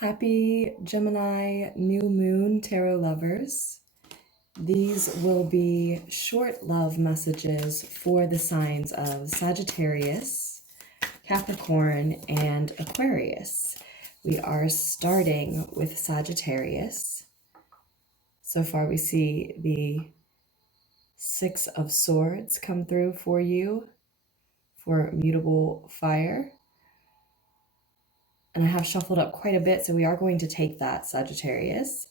Happy Gemini new moon tarot lovers. These will be short love messages for the signs of Sagittarius, Capricorn, and Aquarius. We are starting with Sagittarius. So far we see the Six of Swords come through for you for mutable fire. And I have shuffled up quite a bit, so we are going to take that, Sagittarius.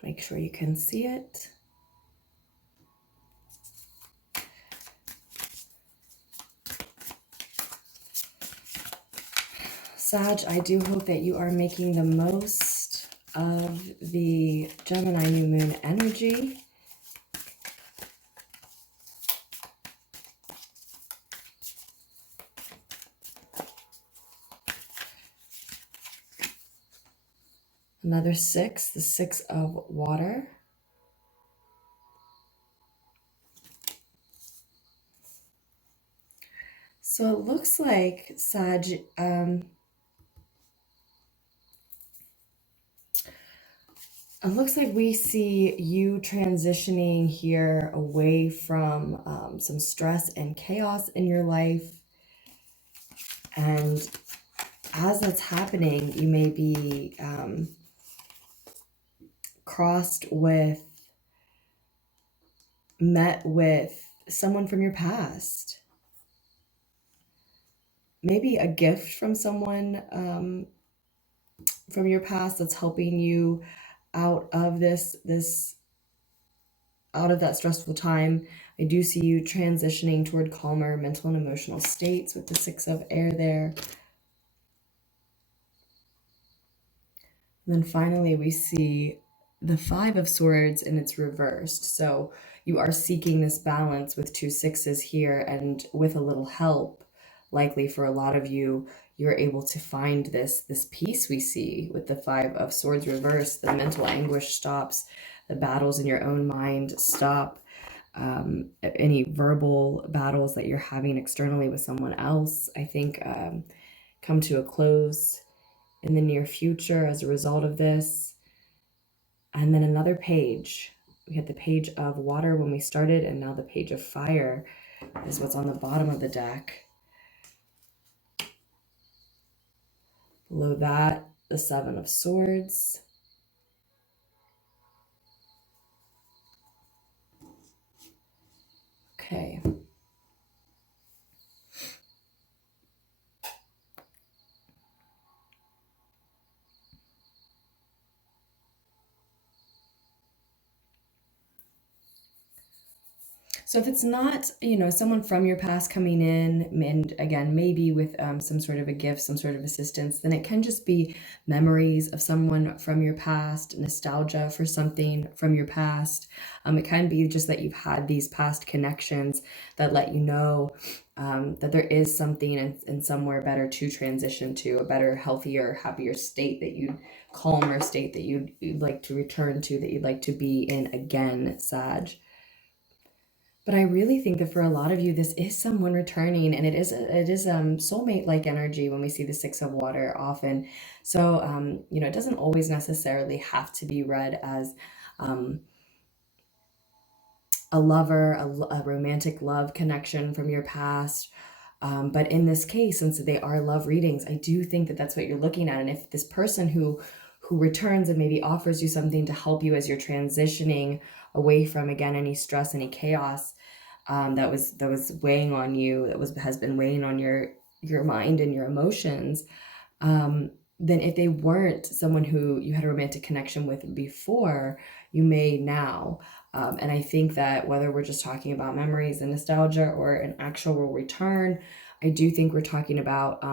Make sure you can see it. Sag, I do hope that you are making the most of the Gemini new moon energy. Another six, the Six of Water. So it looks like, Sag, it looks like we see you transitioning here away from some stress and chaos in your life. And as that's happening, you may be met with someone from your past. Maybe a gift from someone from your past that's helping you out of out of that stressful time. I do see you transitioning toward calmer mental and emotional states with the Six of Air there. And then finally we see the Five of Swords and it's reversed. So you are seeking this balance with two sixes here, and with a little help, likely for a lot of you, you're able to find this peace we see with the Five of Swords reversed. The mental anguish stops, the battles in your own mind stop, any verbal battles that you're having externally with someone else, I think, come to a close in the near future as a result of this. And then another page. We had the Page of Water when we started, and now the Page of Fire is what's on the bottom of the deck. Below that, the Seven of Swords. Okay. So if it's not, someone from your past coming in, and again, maybe with some sort of a gift, some sort of assistance, then it can just be memories of someone from your past, nostalgia for something from your past. It can be just that you've had these past connections that let you know that there is something and somewhere better to transition to, a better, healthier, happier state calmer state that you'd like to return to, that you'd like to be in again, Sag. But I really think that for a lot of you, this is someone returning, and it is soulmate-like energy when we see the Six of Water often. So, it doesn't always necessarily have to be read as a lover, a romantic love connection from your past. But in this case, since they are love readings, I do think that that's what you're looking at. And if this person who returns and maybe offers you something to help you as you're transitioning away from, again, any stress, any chaos that was weighing on you, has been weighing on your mind and your emotions, then if they weren't someone who you had a romantic connection with before, you may now. And I think that whether we're just talking about memories and nostalgia or an actual return, I do think we're talking about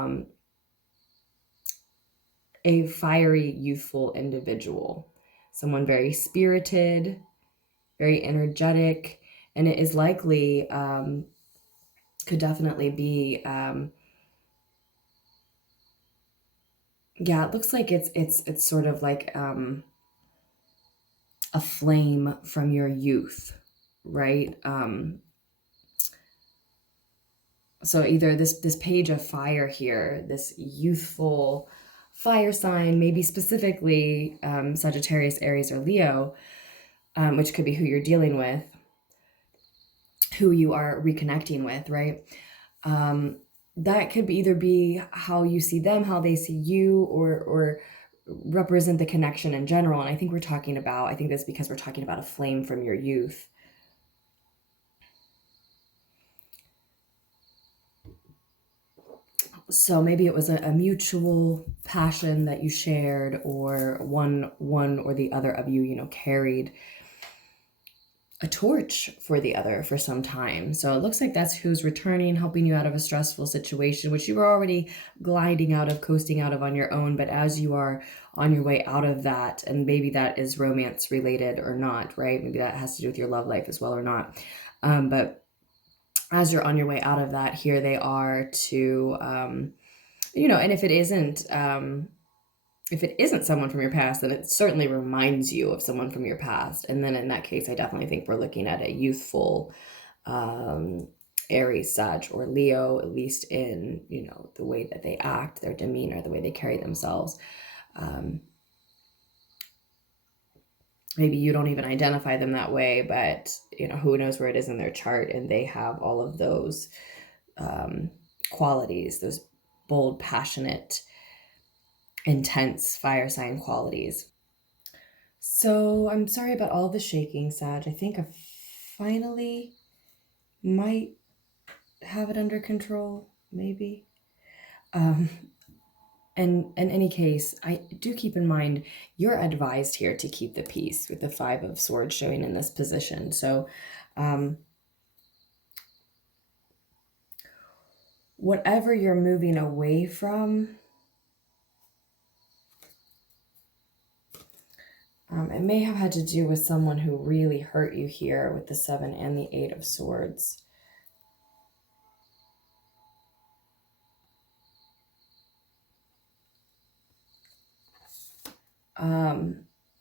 a fiery, youthful individual, someone very spirited, very energetic, and it is likely, could definitely be, yeah, it looks like it's sort of like a flame from your youth, right? So either this page of fire here, this youthful fire sign, maybe specifically Sagittarius, Aries, or Leo, which could be who you're dealing with, who you are reconnecting with, right? That could either be how you see them, how they see you, or represent the connection in general. And I think that's because we're talking about a flame from your youth. So maybe it was a mutual passion that you shared, or one or the other of you, carried a torch for the other for some time. So it looks like that's who's returning, helping you out of a stressful situation, which you were already gliding out of, coasting out of on your own. But as you are on your way out of that, and maybe that is romance related or not, right? Maybe that has to do with your love life as well or not. But as you're on your way out of that, here they are to, and if it isn't someone from your past, then it certainly reminds you of someone from your past. And then in that case, I definitely think we're looking at a youthful Aries, Sag, or Leo, at least in, the way that they act, their demeanor, the way they carry themselves. Maybe you don't even identify them that way, but, who knows where it is in their chart, and they have all of those qualities, those bold, passionate, intense fire sign qualities. So I'm sorry about all the shaking, Sag. I think I finally might have it under control, maybe. And in any case, I do keep in mind you're advised here to keep the peace, with the 5 of Swords showing in this position. So whatever you're moving away from, it may have had to do with someone who really hurt you here with the 7 and the 8 of Swords.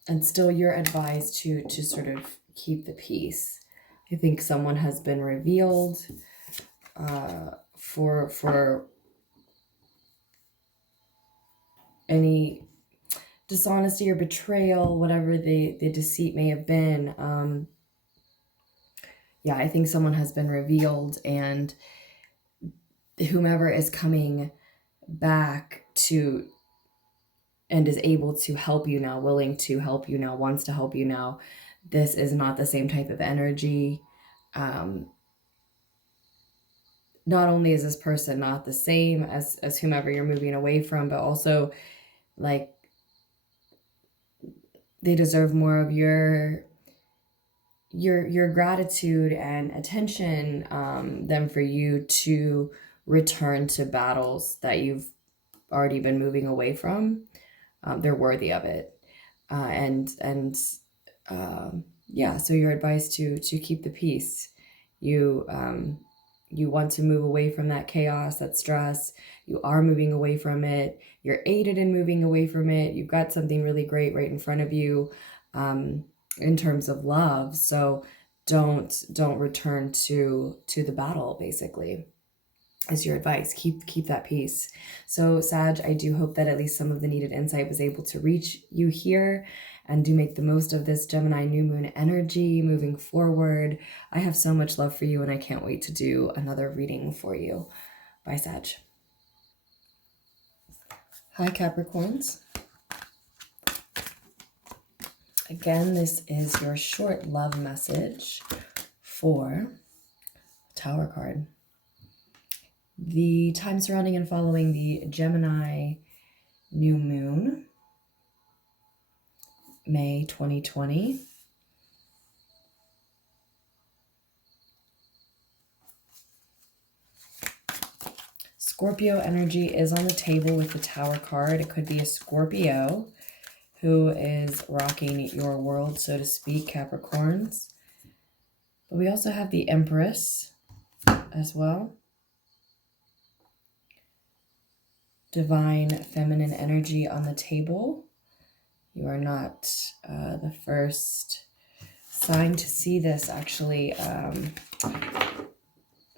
And still you're advised to sort of keep the peace. I think someone has been revealed for any dishonesty or betrayal, whatever the deceit may have been. Yeah, I think someone has been revealed, and whomever is coming back to and is able to help you now, willing to help you now, wants to help you now, this is not the same type of energy. Not only is this person not the same as whomever you're moving away from, but also, like, they deserve more of your gratitude and attention than for you to return to battles that you've already been moving away from. They're worthy of it. Yeah, so you're advised to keep the peace. You want to move away from that chaos, that stress. You are moving away from it. You're aided in moving away from it. You've got something really great right in front of you in terms of love. So don't return to the battle, basically, is your advice. Keep that peace. So Sag, I do hope that at least some of the needed insight was able to reach you here, and do make the most of this Gemini new moon energy moving forward. I have so much love for you, and I can't wait to do another reading for you. Bye, Sag. Hi, Capricorns. Again, this is your short love message for Tower card. The time surrounding and following the Gemini new moon, May 2020. Scorpio energy is on the table with the Tower card. It could be a Scorpio who is rocking your world, so to speak, Capricorns. But we also have the Empress as well. Divine feminine energy on the table. You are not the first sign to see this, actually.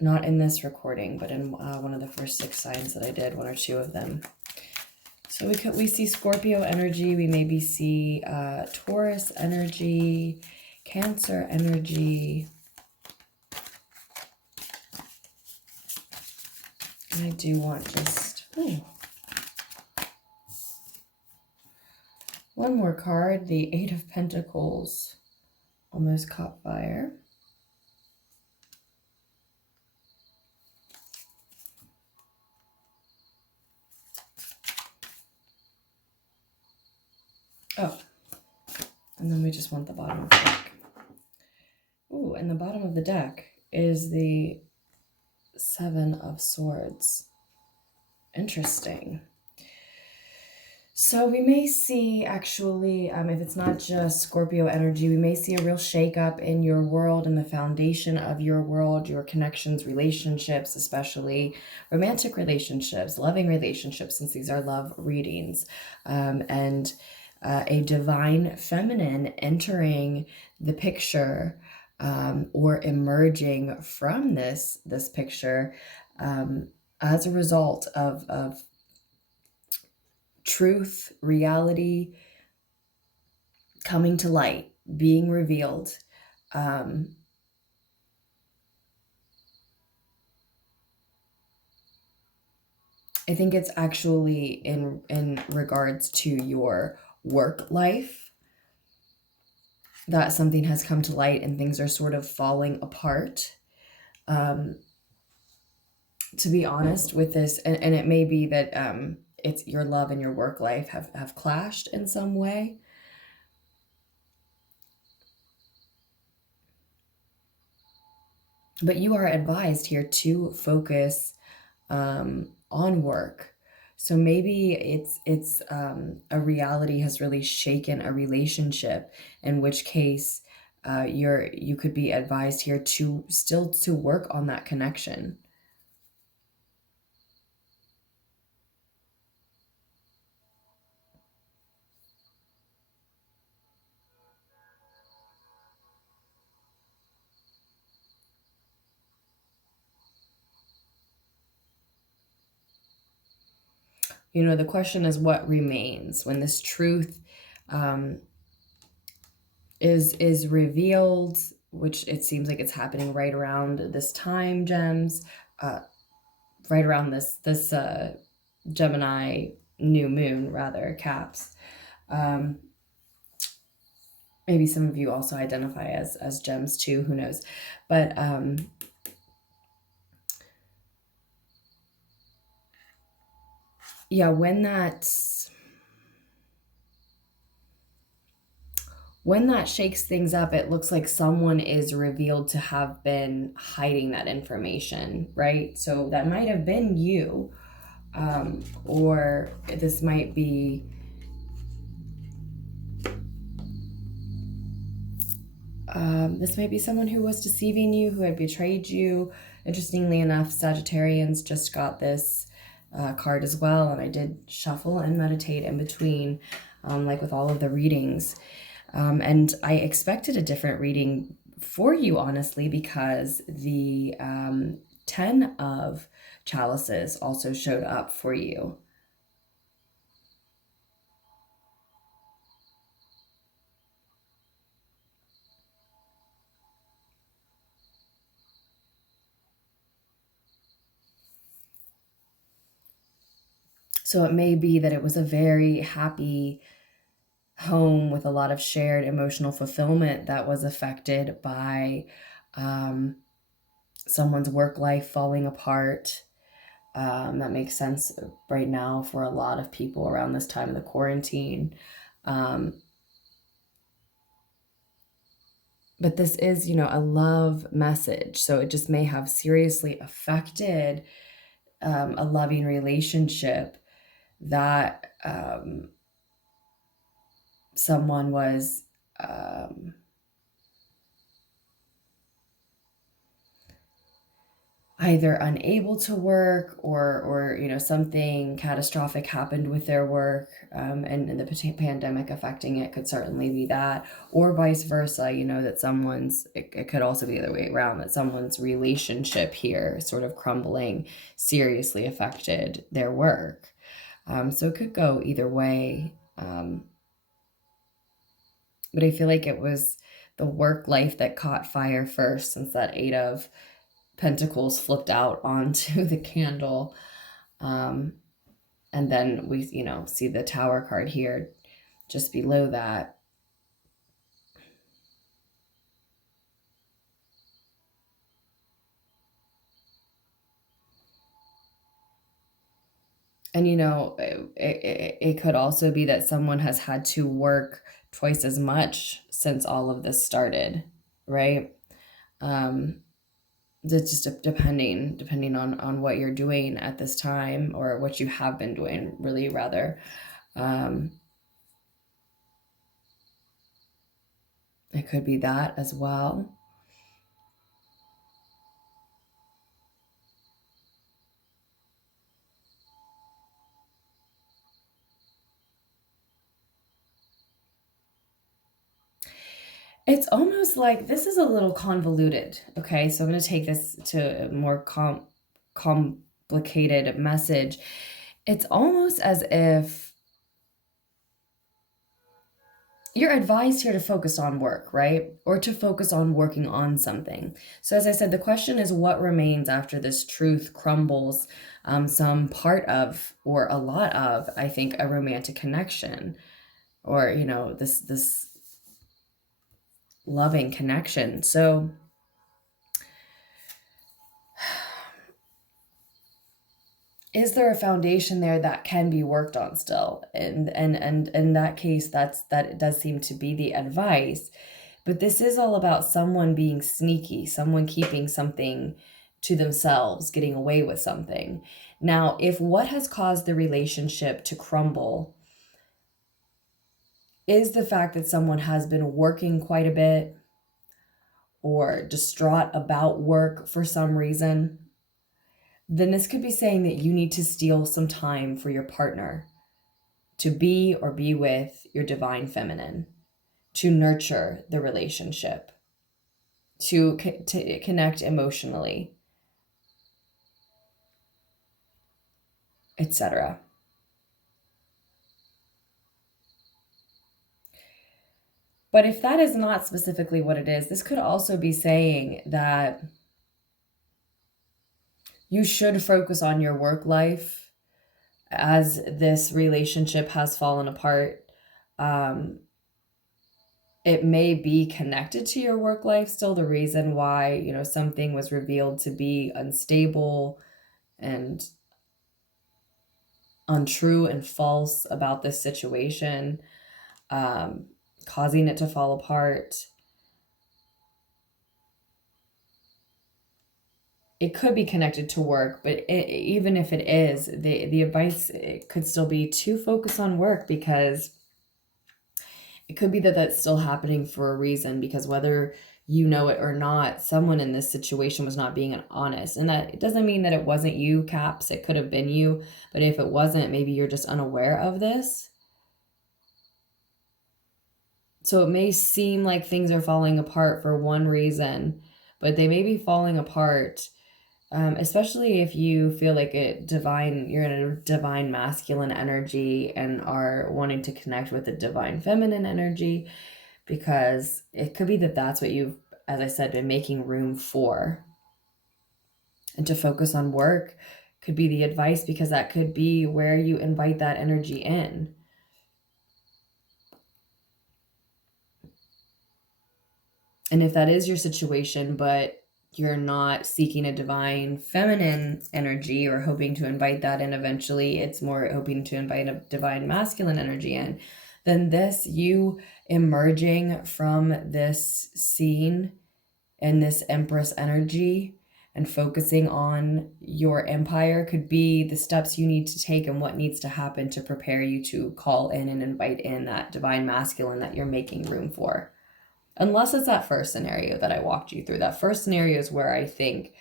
not in this recording, but in one of the first 6 signs that I did, 1 or 2 of them. So we see Scorpio energy, we maybe see Taurus energy, Cancer energy. And I do want just one more card, the 8 of Pentacles. Almost caught fire. Oh, and then we just want the bottom of the deck. Ooh, and the bottom of the deck is the 7 of Swords. Interesting. So we may see, actually, if it's not just Scorpio energy, we may see a real shakeup in your world and the foundation of your world, your connections, relationships, especially romantic relationships, loving relationships, since these are love readings, and a divine feminine entering the picture, or emerging from this picture, as a result of truth, reality coming to light, being revealed. I think it's actually in regards to your work life that something has come to light and things are sort of falling apart. To be honest with this, and it may be that it's your love and your work life have clashed in some way. But you are advised here to focus on work. So maybe it's a reality has really shaken a relationship, in which case you could be advised here to still to work on that connection. You know, the question is what remains when this truth is revealed, which it seems like it's happening right around this time, gems, right around this Gemini new moon, rather, caps. Maybe some of you also identify as gems too, who knows, but yeah, when that shakes things up, it looks like someone is revealed to have been hiding that information, right? So that might have been you, or this might be someone who was deceiving you, who had betrayed you. Interestingly enough, Sagittarians just got this card as well, and I did shuffle and meditate in between, like with all of the readings. And I expected a different reading for you, honestly, because the 10 of Chalices also showed up for you. So it may be that it was a very happy home with a lot of shared emotional fulfillment that was affected by someone's work life falling apart. That makes sense right now for a lot of people around this time of the quarantine. But this is, you know, a love message. So it just may have seriously affected a loving relationship that someone was either unable to work, or something catastrophic happened with their work, and the pandemic affecting it could certainly be that, or vice versa, that it could also be the other way around, that someone's relationship here sort of crumbling seriously affected their work. So it could go either way. But I feel like it was the work life that caught fire first, since that Eight of Pentacles flipped out onto the candle. And then we, see the Tower card here just below that. And, it could also be that someone has had to work twice as much since all of this started, right? It's just depending on what you're doing at this time, or what you have been doing, really, rather. It could be that as well. It's almost like this is a little convoluted. Okay, so I'm going to take this to a more complicated message. It's almost as if you're advised here to focus on work, right? Or to focus on working on something. So as I said, the question is, what remains after this truth crumbles some part of, or a lot of, I think, a romantic connection, or, this loving connection. So is there a foundation there that can be worked on still? And in that case, that it does seem to be the advice. But this is all about someone being sneaky, someone keeping something to themselves, getting away with something. Now, if what has caused the relationship to crumble is the fact that someone has been working quite a bit, or distraught about work for some reason, then this could be saying that you need to steal some time for your partner to be or be with your divine feminine, to nurture the relationship, to connect emotionally, etc. But if that is not specifically what it is, this could also be saying that you should focus on your work life as this relationship has fallen apart. It may be connected to your work life still, the reason why, something was revealed to be unstable and untrue and false about this situation, causing it to fall apart. It could be connected to work, but even if it is, the advice, it could still be to focus on work, because it could be that that's still happening for a reason, because whether you know it or not, someone in this situation was not being honest. And that it doesn't mean that it wasn't you, Caps. It could have been you. But if it wasn't, maybe you're just unaware of this. So it may seem like things are falling apart for one reason, but they may be falling apart, especially if you feel like you're in a divine masculine energy and are wanting to connect with the divine feminine energy, because it could be that that's what you've, as I said, been making room for. And to focus on work could be the advice, because that could be where you invite that energy in. And if that is your situation, but you're not seeking a divine feminine energy or hoping to invite that in eventually, it's more hoping to invite a divine masculine energy in, then you emerging from this scene and this Empress energy and focusing on your empire could be the steps you need to take and what needs to happen to prepare you to call in and invite in that divine masculine that you're making room for. Unless it's that first scenario that I walked you through. That first scenario is where I think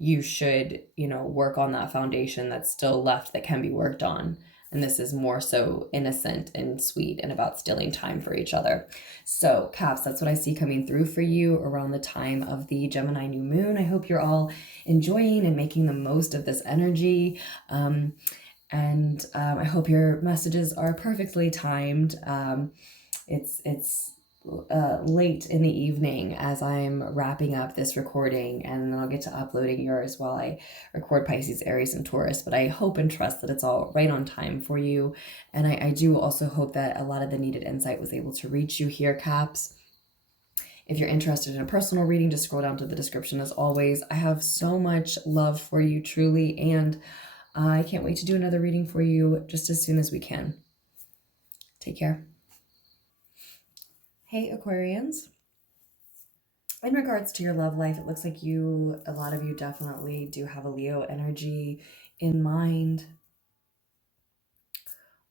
you should, work on that foundation that's still left that can be worked on. And this is more so innocent and sweet and about stealing time for each other. So, Caps, that's what I see coming through for you around the time of the Gemini new moon. I hope you're all enjoying and making the most of this energy. And I hope your messages are perfectly timed. It's late in the evening as I'm wrapping up this recording, and then I'll get to uploading yours while I record Pisces, Aries, and Taurus. But I hope and trust that it's all right on time for you. And I do also hope that a lot of the needed insight was able to reach you here, Caps. If you're interested in a personal reading, just scroll down to the description as always. I have so much love for you, truly, and I can't wait to do another reading for you just as soon as we can. Take care. Hey, Aquarians. In regards to your love life, it looks like a lot of you definitely do have a Leo energy in mind,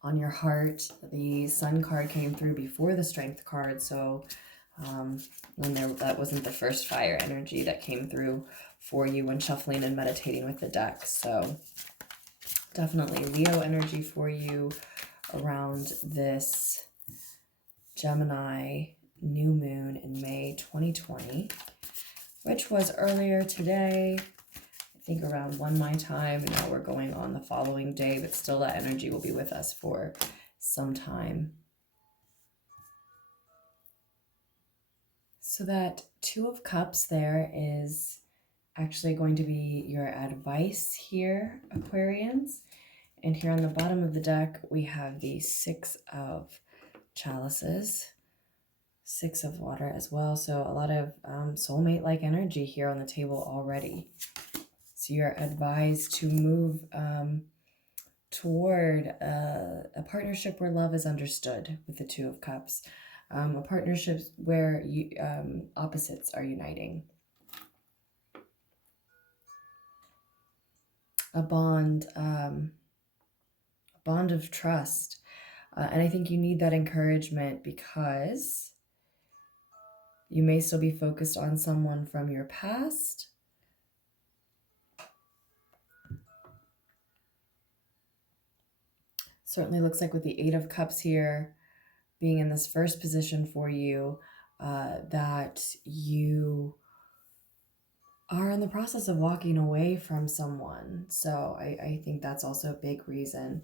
on your heart. The Sun card came through before the Strength card, so that wasn't the first fire energy that came through for you when shuffling and meditating with the deck. So definitely Leo energy for you around this Gemini new moon in May 2020, which was earlier today, I think around 1 my time. Now we're going on the following day, but still that energy will be with us for some time. So that Two of Cups there is actually going to be your advice here, Aquarians. And here on the bottom of the deck, we have the Six of Chalices, Six of Water as well. So a lot of soulmate-like energy here on the table already. So you're advised to move toward a partnership where love is understood with the Two of Cups. A partnership where opposites are uniting. A bond of trust. And I think you need that encouragement because you may still be focused on someone from your past. Certainly looks like with the Eight of Cups here being in this first position for you, that you are in the process of walking away from someone. So I think that's also a big reason,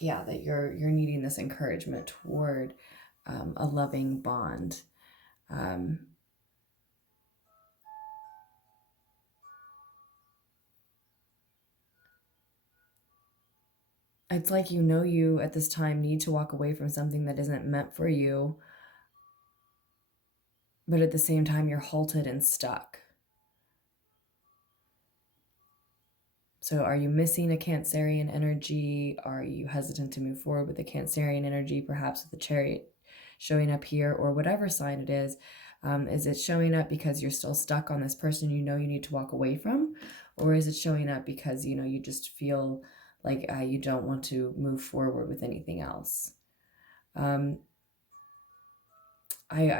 that you're needing this encouragement toward a loving bond. It's like you at this time need to walk away from something that isn't meant for you, but at the same time you're halted and stuck. So are you missing a Cancerian energy? Are you hesitant to move forward with the Cancerian energy, perhaps with the Chariot showing up here, or whatever sign it is? Is it showing up because you're still stuck on this person you need to walk away from? Or is it showing up because, you just feel like you don't want to move forward with anything else? I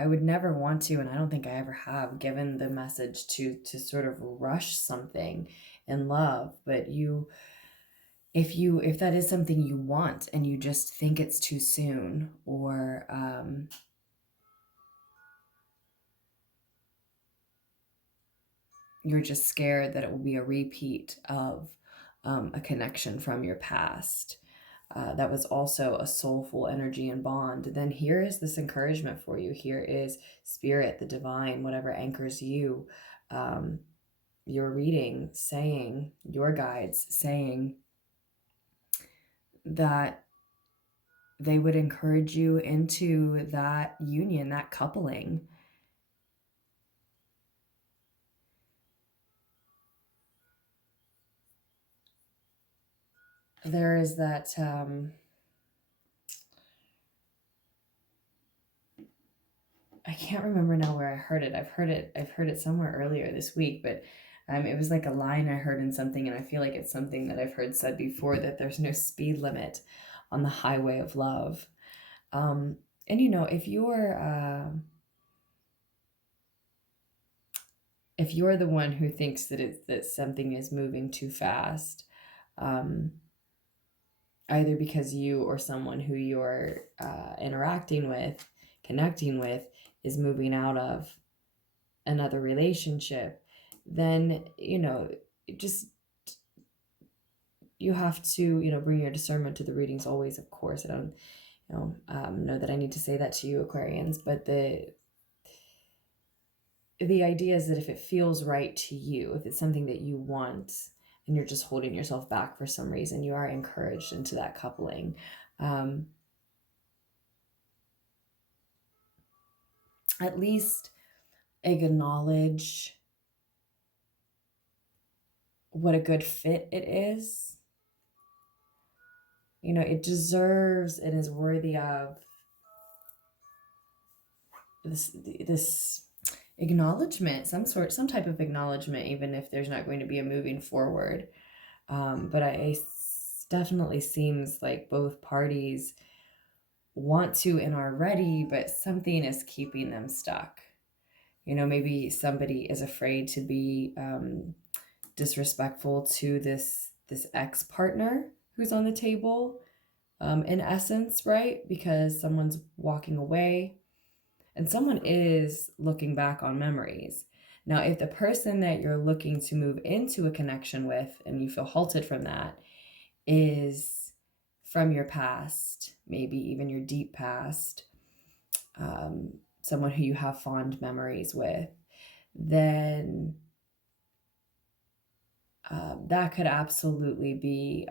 would never want to, and I don't think I ever have, given the message to sort of rush something in love. But if that is something you want and you just think it's too soon, or you're just scared that it will be a repeat of a connection from your past, that was also a soulful energy and bond, then here is this encouragement for you. Here is Spirit, the divine, whatever anchors you, your reading saying, your guides saying that they would encourage you into that union, that coupling. There is that I can't remember now where I heard it. I've heard it somewhere earlier this week, but it was like a line I heard in something, and I feel like it's something that I've heard said before, that there's no speed limit on the highway of love. And if you're if you're the one who thinks that something is moving too fast, either because you or someone who you're interacting with, connecting with, is moving out of another relationship, then, just, you have to, bring your discernment to the readings always, of course. I don't, know that I need to say that to you, Aquarians, but the idea is that if it feels right to you, if it's something that you want, and you're just holding yourself back for some reason, you are encouraged into that coupling. At least acknowledge what a good fit it is. It deserves and is worthy of this acknowledgement, some type of acknowledgement, even if there's not going to be a moving forward. But it definitely seems like both parties want to and are ready, but something is keeping them stuck. Maybe somebody is afraid to be disrespectful to this ex-partner who's on the table, in essence, right? Because someone's walking away and someone is looking back on memories. Now, if the person that you're looking to move into a connection with, and you feel halted from that, is from your past, maybe even your deep past, someone who you have fond memories with, then that could absolutely be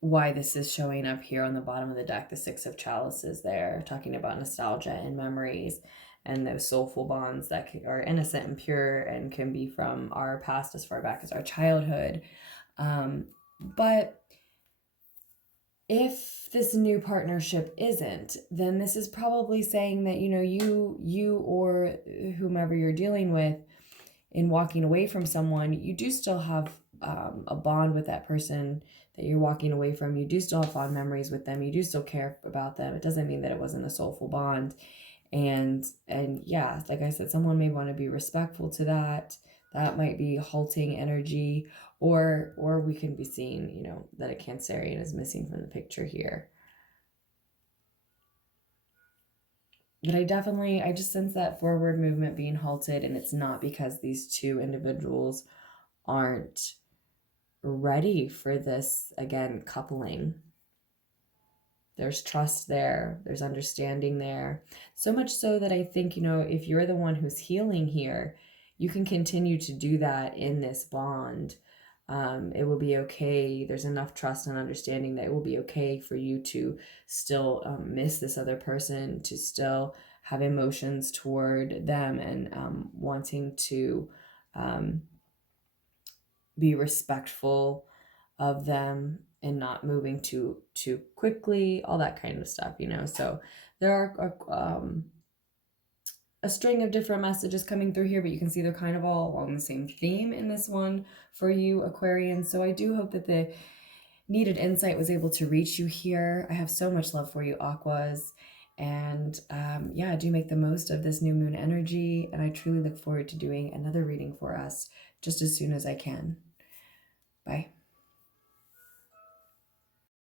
why this is showing up here on the bottom of the deck. The Six of Chalices there, talking about nostalgia and memories and those soulful bonds that are innocent and pure and can be from our past as far back as our childhood. But if this new partnership isn't, then this is probably saying that, you or whomever you're dealing with, in walking away from someone, you do still have a bond with that person that you're walking away from. You do still have fond memories with them. You do still care about them. It doesn't mean that it wasn't a soulful bond. And yeah, like I said, someone may want to be respectful to that. That might be halting energy, or we can be seeing, that a Cancerian is missing from the picture here. But I just sense that forward movement being halted, and it's not because these two individuals aren't ready for this, again, coupling. There's trust there. There's understanding there. So much so that I think, if you're the one who's healing here, you can continue to do that in this bond. It will be okay. There's enough trust and understanding that it will be okay for you to still miss this other person, to still have emotions toward them, and wanting to be respectful of them and not moving too quickly, all that kind of stuff, So there are a string of different messages coming through here, but you can see they're kind of all along the same theme in this one for you, Aquarians. So I do hope that the needed insight was able to reach you here. I have so much love for you, Aquas. And yeah, do make the most of this new moon energy. And I truly look forward to doing another reading for us just as soon as I can. Bye.